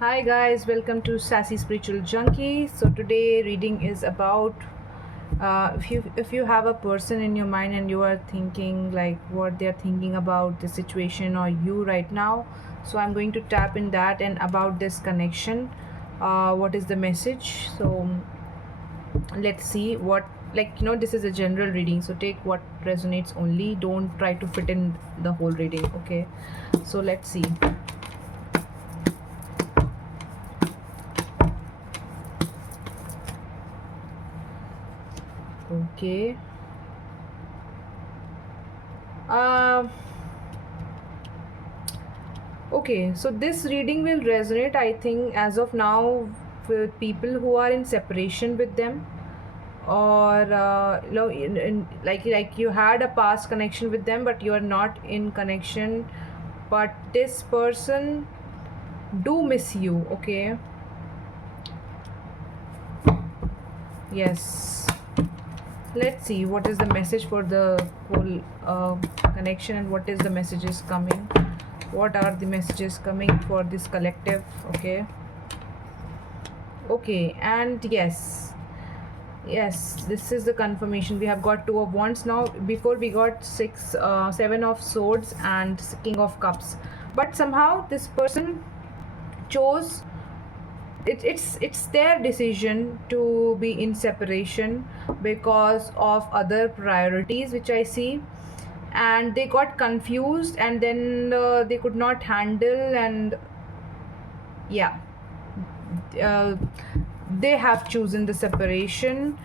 Hi guys, welcome to Sassy Spiritual Junkie. So today reading is about if you have a person in your mind and you are thinking like what they're thinking about the situation or you right now. So I'm going to tap in that and about this connection. What is the message? So let's see what, this is a general reading, so take what resonates only. Don't try to fit in the whole reading. Okay, so let's see. Okay. Uh, okay, so this reading will resonate, I think, as of now with people who are in separation with them, or like you had a past connection with them, but you are not in connection. But this person do miss you. Okay. Yes. Let's see what is the message for the whole connection and what is the messages coming. What are the messages coming for this collective? Okay. Okay, and yes, this is the confirmation. We have got two of wands now. Before we got seven of swords and king of cups, but somehow this person chose it's their decision to be in separation because of other priorities which I see, and they got confused, and then they could not handle, and yeah, uh, they have chosen the separation.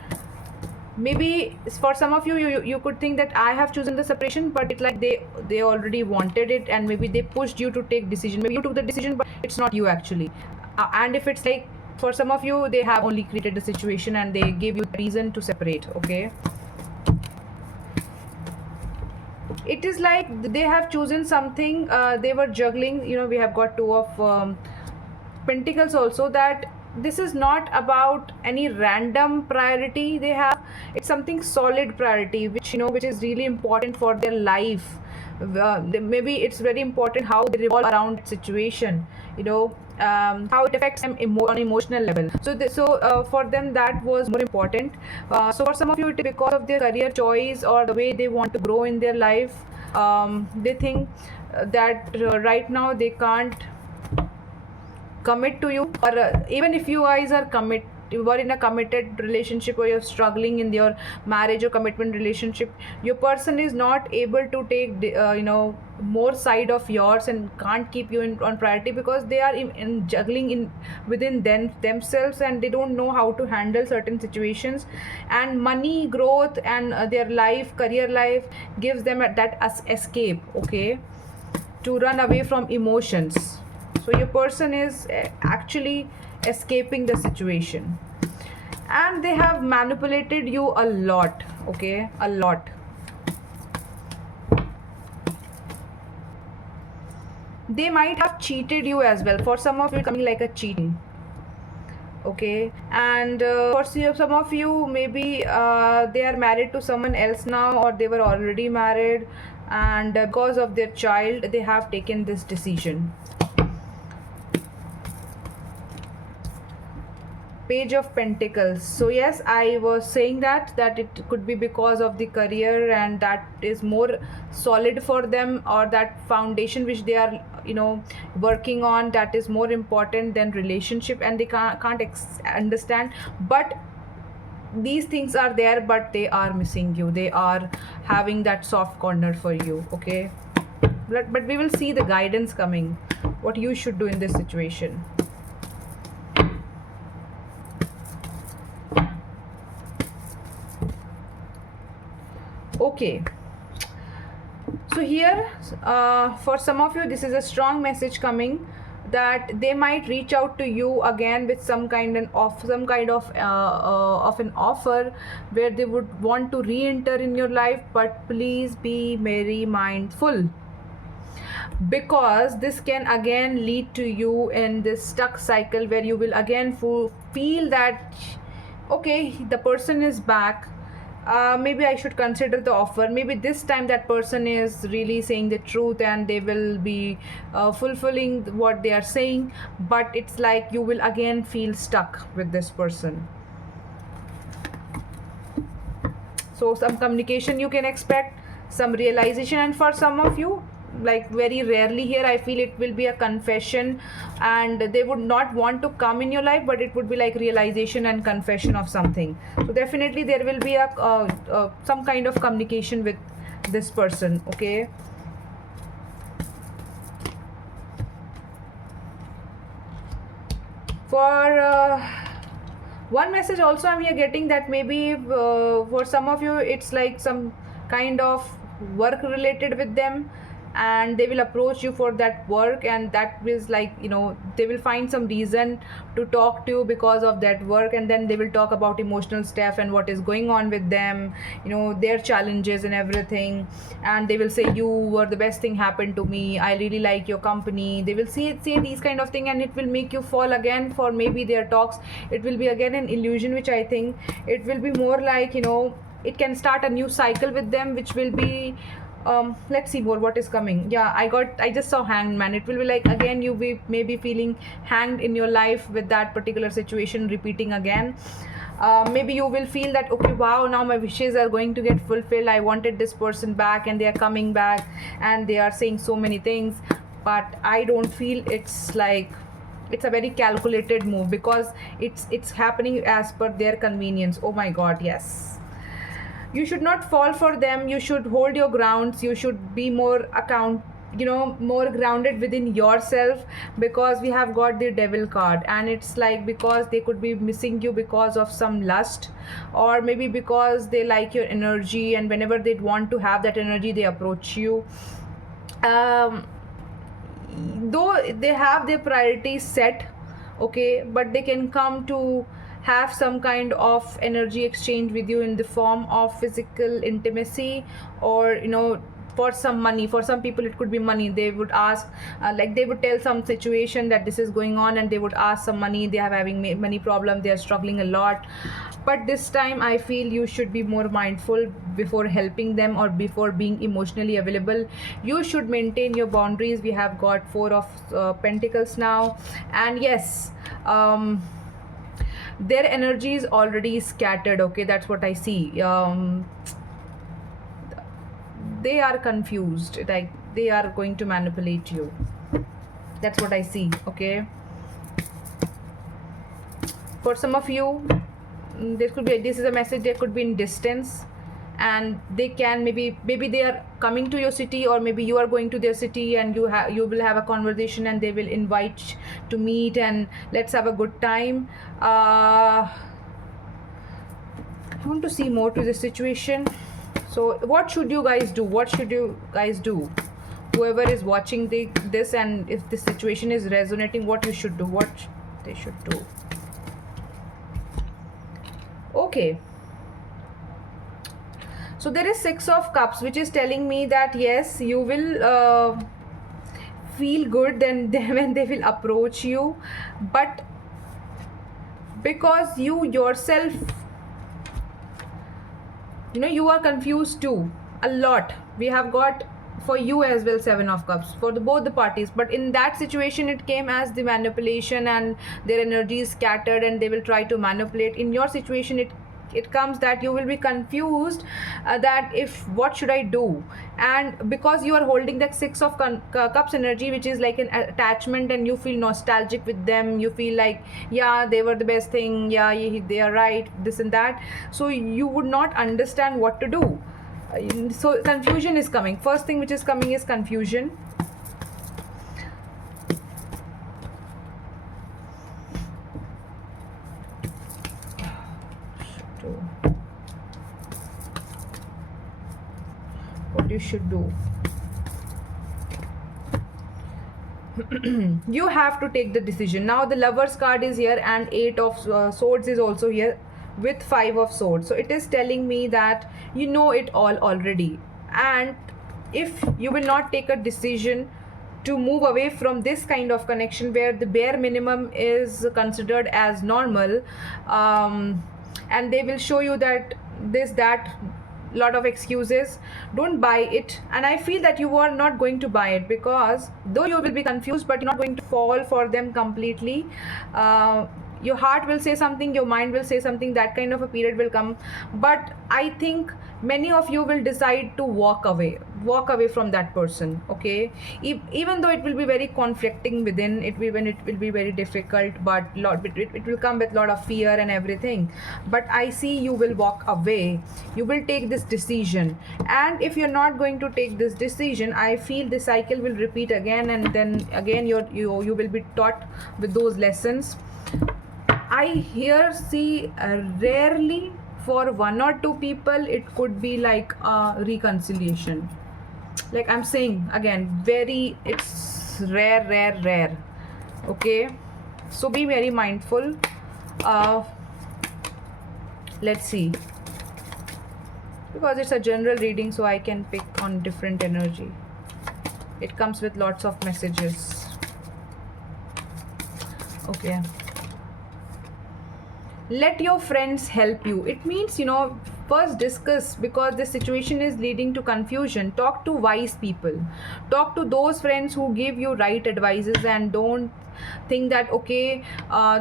Maybe for some of you, you could think that I have chosen the separation, but it's like they already wanted it, and maybe they pushed you to take decision. Maybe you took the decision, but it's not you actually. And if it's like for some of you, they have only created the situation and they gave you reason to separate. Okay, it is like they have chosen something. They were juggling, we have got two of pentacles also, that this is not about any random priority they have. It's something solid priority which is really important for their life. Maybe it's very important how they revolve around that situation, how it affects them on emotional level. So for them that was more important. So for some of you, it is because of their career choice or the way they want to grow in their life. They think that right now they can't commit to you, or even if you guys are you are in a committed relationship, or you're struggling in your marriage or commitment relationship, your person is not able to take more side of yours and can't keep you on priority because they are in juggling in within themselves, and they don't know how to handle certain situations, and money growth and their life, career life gives them that escape. Okay, to run away from emotions. So your person is actually escaping the situation, and they have manipulated you a lot. Okay, a lot. They might have cheated you as well. For some of you, coming like a cheating. Okay, and for some of you, maybe they are married to someone else now, or they were already married, and because of their child they have taken this decision. Page of Pentacles. So yes, I was saying that it could be because of the career, and that is more solid for them, or that foundation which they are working on, that is more important than relationship, and they can't understand. But these things are there, but they are missing you. They are having that soft corner for you. Okay, but we will see the guidance coming, what you should do in this situation. Okay, so here for some of you, this is a strong message coming, that they might reach out to you again with some kind of an offer where they would want to re-enter in your life, but please be very mindful, because this can again lead to you in this stuck cycle where you will again feel that okay, the person is back, maybe I should consider the offer. Maybe this time that person is really saying the truth and they will be fulfilling what they are saying, but it's like you will again feel stuck with this person. So some communication you can expect, some realization, and for some of you, like very rarely here I feel it will be a confession, and they would not want to come in your life, but it would be like realization and confession of something. So definitely there will be a some kind of communication with this person. Okay. For one message also I'm here getting that maybe for some of you it's like some kind of work related with them, and they will approach you for that work, and that is like, you know, they will find some reason to talk to you because of that work, and then they will talk about emotional stuff and what is going on with them, you know, their challenges and everything, and they will say you were the best thing happened to me, I really like your company. They will say these kind of thing, and it will make you fall again for maybe their talks. It will be again an illusion, which I think it will be more like, you know, it can start a new cycle with them, which will be let's see more what is coming. Yeah, I just saw hanged man. It will be like again you be maybe feeling hanged in your life with that particular situation repeating again. Maybe you will feel that, okay, wow, now my wishes are going to get fulfilled, I wanted this person back and they are coming back and they are saying so many things, but I don't feel it's like it's a very calculated move, because it's happening as per their convenience. Oh my god, yes. You should not fall for them, you should hold your grounds, you should be more more grounded within yourself, because we have got the devil card, and it's like because they could be missing you because of some lust, or maybe because they like your energy, and whenever they want to have that energy they approach you. Though they have their priorities set, okay, but they can come to have some kind of energy exchange with you in the form of physical intimacy, or for some money. For some people it could be money. They would ask, like they would tell some situation that this is going on, and they would ask some money. They are having money problem, they are struggling a lot, but this time I feel you should be more mindful before helping them or before being emotionally available. You should maintain your boundaries. We have got Four of Pentacles now, and yes, their energy is already scattered, okay, that's what I see. They are confused, like they are going to manipulate you, that's what I see, okay. For some of you, there could be, this is a message, there could be in distance, and they can maybe they are coming to your city, or maybe you are going to their city, and you will have a conversation, and they will invite to meet and let's have a good time. I want to see more to this situation. So what should you guys do? What should you guys do? Whoever is watching this, and if this situation is resonating, what you should do, what they should do. Okay, so there is Six of Cups, which is telling me that yes, you will feel good then when they will approach you, but because you yourself, you are confused too a lot. We have got for you as well Seven of Cups for both the parties, but in that situation it came as the manipulation, and their energy is scattered and they will try to manipulate. In your situation it comes that you will be confused, that if what should I do, and because you are holding that Six of Cups energy, which is like an attachment, and you feel nostalgic with them, you feel like, yeah, they were the best thing, yeah, they are right, this and that, so you would not understand what to do. So confusion is coming. First thing which is coming is confusion. What you should do. You have to take the decision. Now the Lovers card is here, and Eight of Swords is also here with Five of Swords. So it is telling me that you know it all already, and if you will not take a decision to move away from this kind of connection where the bare minimum is considered as normal, and they will show you that this that, lot of excuses. Don't buy it. And I feel that you are not going to buy it, because though you will be confused, but you're not going to fall for them completely. Your heart will say something, your mind will say something, that kind of a period will come. But I think many of you will decide to walk away from that person, okay? Even though it will be very conflicting within it, it will be very difficult, but it will come with a lot of fear and everything. But I see you will walk away, you will take this decision. And if you're not going to take this decision, I feel the cycle will repeat again, and then again you will be taught with those lessons. I here see rarely, for one or two people it could be like a reconciliation. Like I'm saying again, very, it's rare, okay? So be very mindful. Let's see, because it's a general reading, so I can pick on different energy. It comes with lots of messages. Okay. Let your friends help you. It means, first discuss, because this situation is leading to confusion. Talk to wise people. Talk to those friends who give you right advices, and don't think that, okay,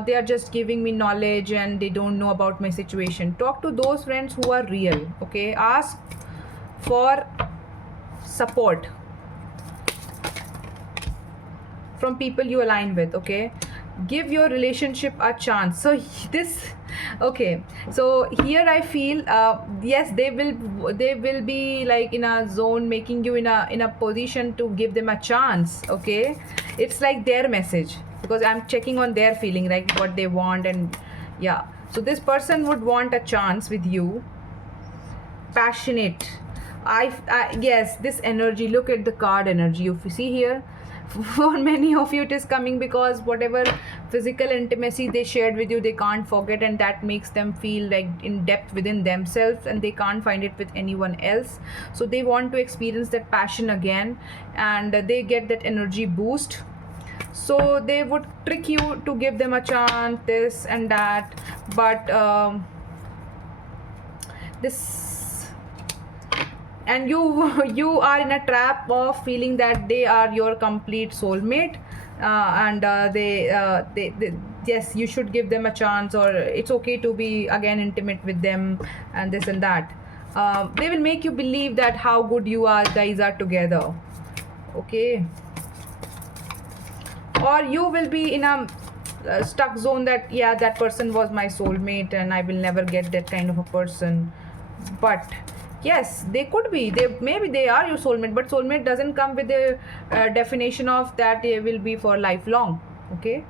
they are just giving me knowledge and they don't know about my situation. Talk to those friends who are real, okay? Ask for support from people you align with, okay? Give your relationship a chance. So this, okay, so here I feel yes, they will be like in a zone, making you in a position to give them a chance, okay? It's like their message, because I'm checking on their feeling, like what they want. And yeah, so this person would want a chance with you. Passionate. Yes, this energy, look at the card energy. If you see here, for many of you it is coming because whatever physical intimacy they shared with you, they can't forget, and that makes them feel like in depth within themselves, and they can't find it with anyone else. So they want to experience that passion again, and they get that energy boost. So they would trick you to give them a chance, this and that. But this, and you are in a trap of feeling that they are your complete soulmate, and they yes, you should give them a chance, or it's okay to be again intimate with them, and this and that. They will make you believe that how good you are guys are together, okay? Or you will be in a stuck zone that, yeah, that person was my soulmate and I will never get that kind of a person. But yes, they could be, maybe they are your soulmate, but soulmate doesn't come with a definition of that they will be for lifelong, okay?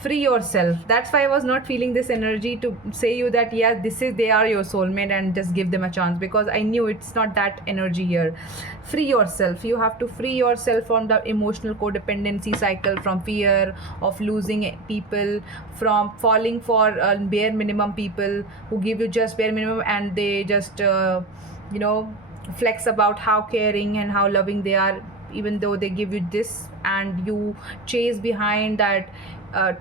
Free yourself. That's why I was not feeling this energy to say you that, yeah, they are your soulmate and just give them a chance, because I knew it's not that energy here. Free yourself. You have to free yourself from the emotional codependency cycle, from fear of losing people, from falling for bare minimum people who give you just bare minimum, and they just flex about how caring and how loving they are, even though they give you this, and you chase behind that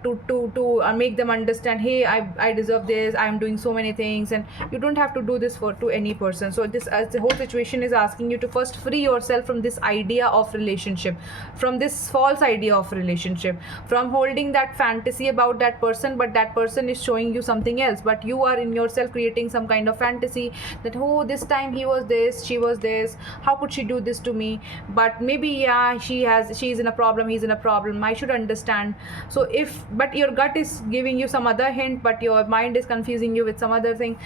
to make them understand, hey, I deserve this, I'm doing so many things. And you don't have to do this to any person. So this the whole situation is asking you to first free yourself from this idea of relationship, from this false idea of relationship, from holding that fantasy about that person, but that person is showing you something else, but you are in yourself creating some kind of fantasy that, oh, this time he was this, she was this, how could she do this to me? But maybe, yeah, she's in a problem, he's in a problem, I should understand. So but your gut is giving you some other hint, but your mind is confusing you with some other thing.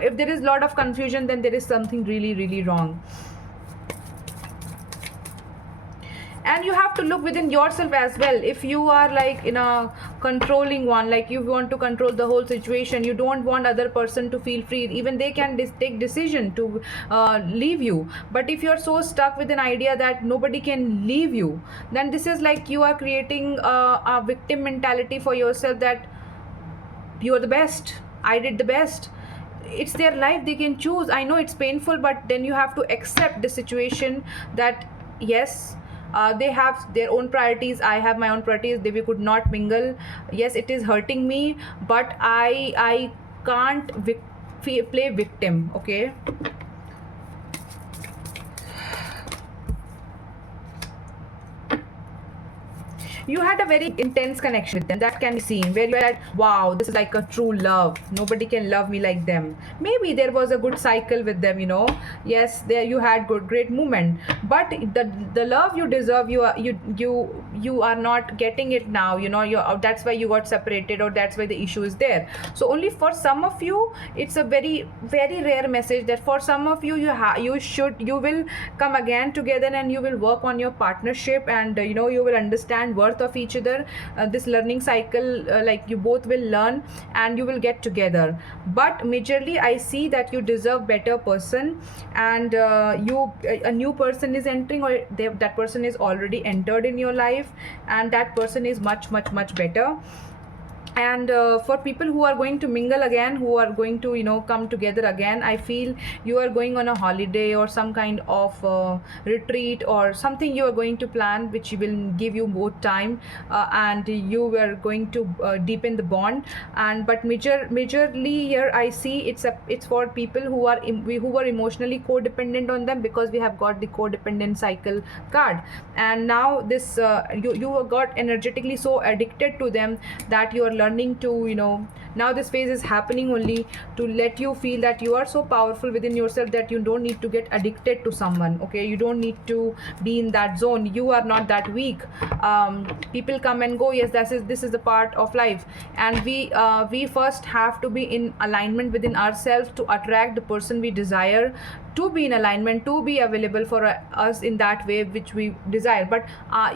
If there is a lot of confusion, then there is something really, really wrong. And you have to look within yourself as well. If you are like in a controlling one, like you want to control the whole situation, you don't want other person to feel free, even they can take decision to leave you. But if you're so stuck with an idea that nobody can leave you, then this is like you are creating a victim mentality for yourself, that you are the best, I did the best. It's their life, they can choose. I know it's painful, but then you have to accept the situation that, yes, they have their own priorities, I have my own priorities, we could not mingle. Yes, it is hurting me, but I can't play victim. Okay, you had a very intense connection with them, that can be seen, where you are like, wow, this is like a true love, nobody can love me like them. Maybe there was a good cycle with them, you know. Yes, there you had good great movement, but the love you deserve, you are not getting it now, you know. You that's why you got separated, or that's why the issue is there. So only for some of you, it's a very very rare message that for some of you, you will come again together, and you will work on your partnership, and you know, you will understand worth of each other. This learning cycle, like you both will learn and you will get together. But majorly I see that you deserve better person, and a new person is entering, or that person is already entered in your life, and that person is much much much better. And for people who are going to mingle again, who are going to, you know, come together again, I feel you are going on a holiday or some kind of retreat or something you are going to plan, which will give you more time, and you are going to deepen the bond. And but majorly here I see it's for people who are emotionally codependent on them, because we have got the codependent cycle card. And now this you got energetically so addicted to them that you are learning to, you know, now this phase is happening only to let you feel that you are so powerful within yourself that you don't need to get addicted to someone. Okay, you don't need to be in that zone, you are not that weak. People come and go, yes, this is the part of life, and we first have to be in alignment within ourselves to attract the person we desire, to be in alignment, to be available for us in that way which we desire. But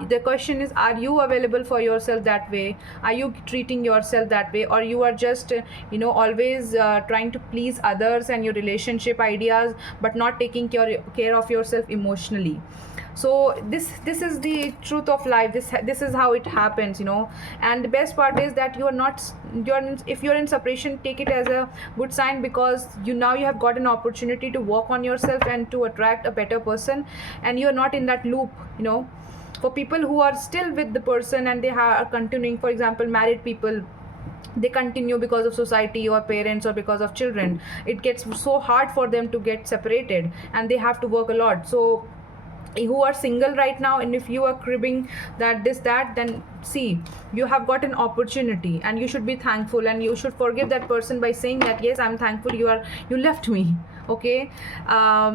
the question is, are you available for yourself that way? Are you treating yourself that way, or you are just you know, always trying to please others and your relationship ideas, but not taking care of yourself emotionally? So this is the truth of life. This is how it happens, you know. And the best part is that if you're in separation, take it as a good sign, because you have got an opportunity to work on yourself and to attract a better person, and you're not in that loop, you know. For people who are still with the person and they are continuing, for example, married people, they continue because of society or parents or because of children. It gets so hard for them to get separated, and they have to work a lot. So who are single right now, and if you are cribbing that, then see, you have got an opportunity, and you should be thankful, and you should forgive that person by saying that, yes, I'm thankful you left me. Okay,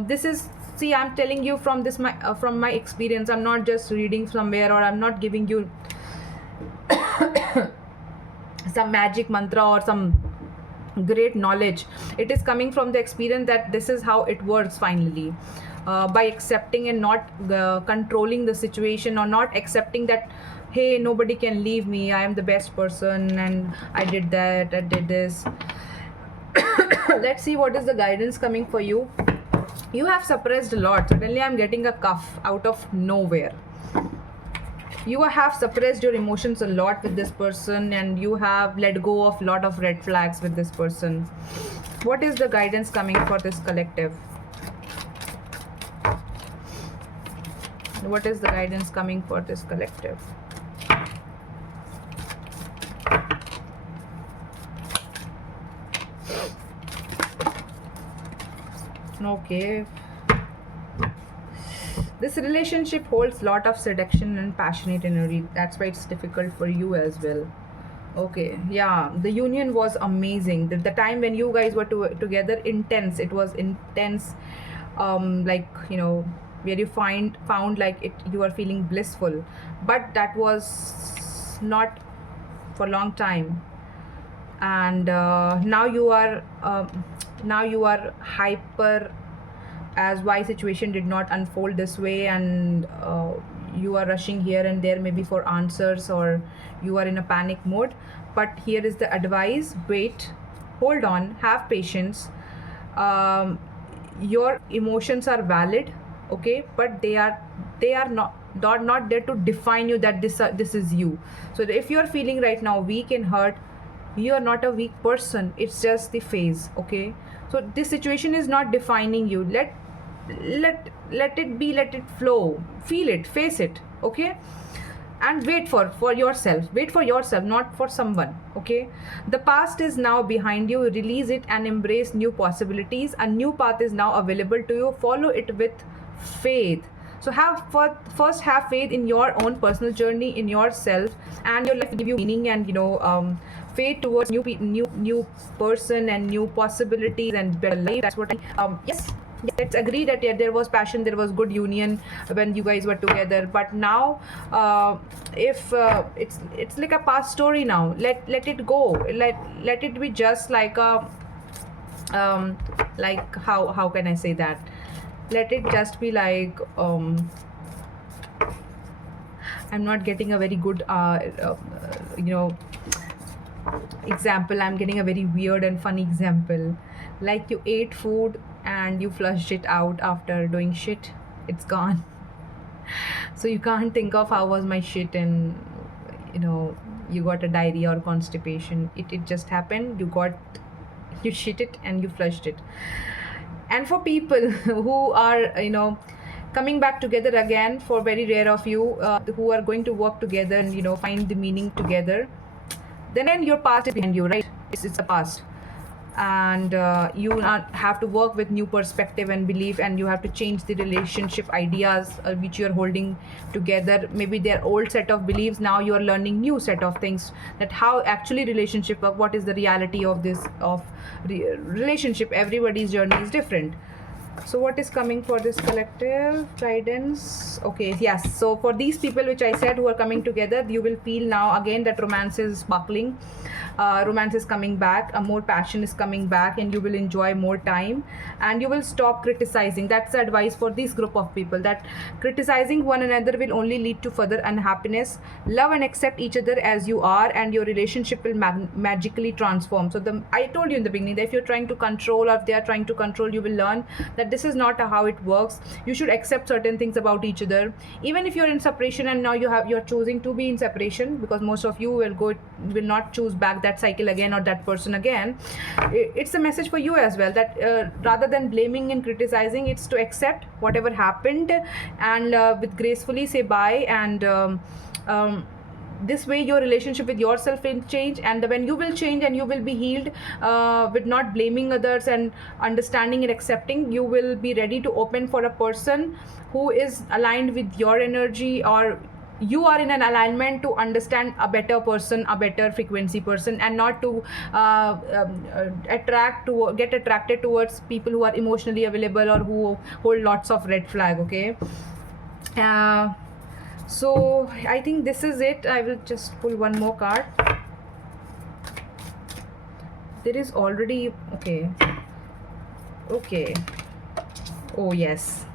this is, see, I'm telling you from from my experience. I'm not just reading somewhere, or I'm not giving you some magic mantra or some great knowledge. It is coming from the experience that this is how it works finally. By accepting and not controlling the situation, or not accepting that, hey, nobody can leave me, I am the best person, and I did this. Let's see what is the guidance coming for you. You have suppressed a lot. Suddenly I'm getting a cough out of nowhere. You have suppressed your emotions a lot with this person, and you have let go of a lot of red flags with this person. What is the guidance coming for this collective? What is the guidance coming for this collective? Okay. This relationship holds lot of seduction and passionate energy. That's why it's difficult for you as well. Okay, yeah, the union was amazing. The time when you guys were together, intense. It was intense, like, you know, where you found like it, you are feeling blissful. But that was not for a long time, and now you are hyper, as why situation did not unfold this way, and you are rushing here and there, maybe for answers, or you are in a panic mode. But here is the advice: wait, hold on, have patience. Your emotions are valid, okay, but they are not there to define you, that this is you. So if you are feeling right now weak and hurt, you are not a weak person, it's just the phase. Okay, so this situation is not defining you. Let it be, let it flow, feel it, face it. Okay, and wait for yourself, not for someone. Okay, the past is now behind you. Release it and embrace new possibilities. A new path is now available to you. Follow it with faith. So first have faith in your own personal journey, in yourself, and your life will give you meaning, and faith towards new person and new possibilities and better life. That's what yes, let's agree that yeah, there was passion, there was good union when you guys were together. But now if it's like a past story now. Let it go. Let it be just like a like how can I say that? Let it just be like I'm not getting a very good example. I'm getting a very weird and funny example. Like you ate food and you flushed it out after doing shit. It's gone. So you can't think of how was my shit, and you got a diarrhea or constipation. It just happened. You shit it and you flushed it. And for people who are coming back together again, for very rare of you who are going to work together and find the meaning together, then your past is behind you, right? It's a past, and you have to work with new perspective and belief, and you have to change the relationship ideas which you're holding together. Maybe they're old set of beliefs, now you're learning new set of things, that how actually relationship work, what is the reality of this relationship. Everybody's journey is different. So what is coming for this collective guidance? Okay, yes, so for these people which I said who are coming together, you will feel now again that romance is sparkling, romance is coming back, more passion is coming back, and you will enjoy more time, and you will stop criticizing. That's the advice for this group of people, that criticizing one another will only lead to further unhappiness. Love and accept each other as you are, and your relationship will magically transform. So I told you in the beginning that if you're trying to control, or if they are trying to control, you will learn that this is not how it works. You should accept certain things about each other. Even if you're in separation and now you're choosing to be in separation, because most of you will not choose back that cycle again or that person again. It's a message for you as well, that rather than blaming and criticizing, it's to accept whatever happened, and with gracefully say bye, and this way your relationship with yourself will change, and when you will change and you will be healed with not blaming others and understanding and accepting, you will be ready to open for a person who is aligned with your energy, or you are in an alignment to understand a better person, a better frequency person, and not to get attracted towards people who are emotionally available or who hold lots of red flag. Okay, so I think this is it. I will just pull one more card. There is already okay. Oh yes.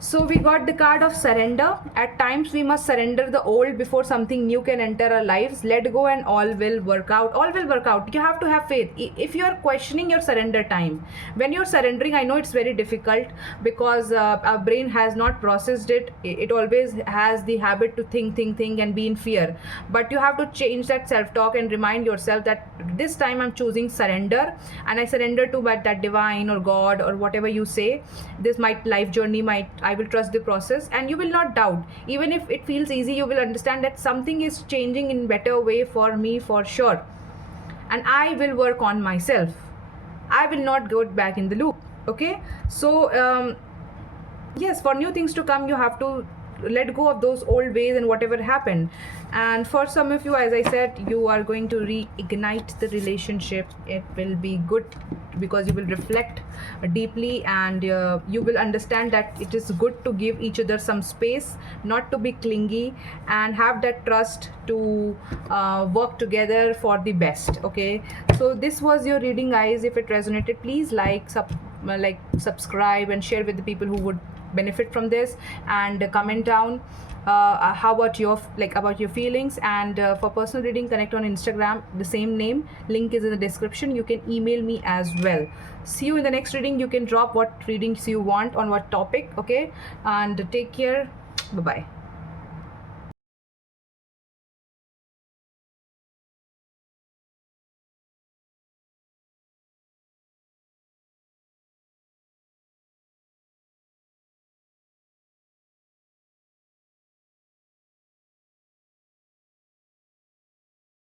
So we got the card of surrender. At times we must surrender the old before something new can enter our lives. Let go and all will work out. All will work out. You have to have faith. If you are questioning your surrender time, when you're surrendering, I know it's very difficult because our brain has not processed it. It always has the habit to think and be in fear. But you have to change that self-talk and remind yourself that this time I'm choosing surrender, and I surrender to that divine or God or whatever you say. This life journey I will trust the process, and you will not doubt. Even if it feels easy, you will understand that something is changing in better way for me for sure, and I will work on myself. I will not go back in the loop. Okay, so yes, for new things to come, you have to let go of those old ways and whatever happened. And for some of you, as I said, you are going to reignite the relationship. It will be good because you will reflect deeply, and you will understand that it is good to give each other some space, not to be clingy, and have that trust to work together for the best. Okay, so this was your reading, guys. If it resonated, please subscribe and share with the people who would benefit from this, and comment down how about your feelings. And for personal reading, connect on Instagram, the same name, link is in the description. You can email me as well. See you in the next reading. You can drop what readings you want on what topic. Okay, and take care. Bye bye.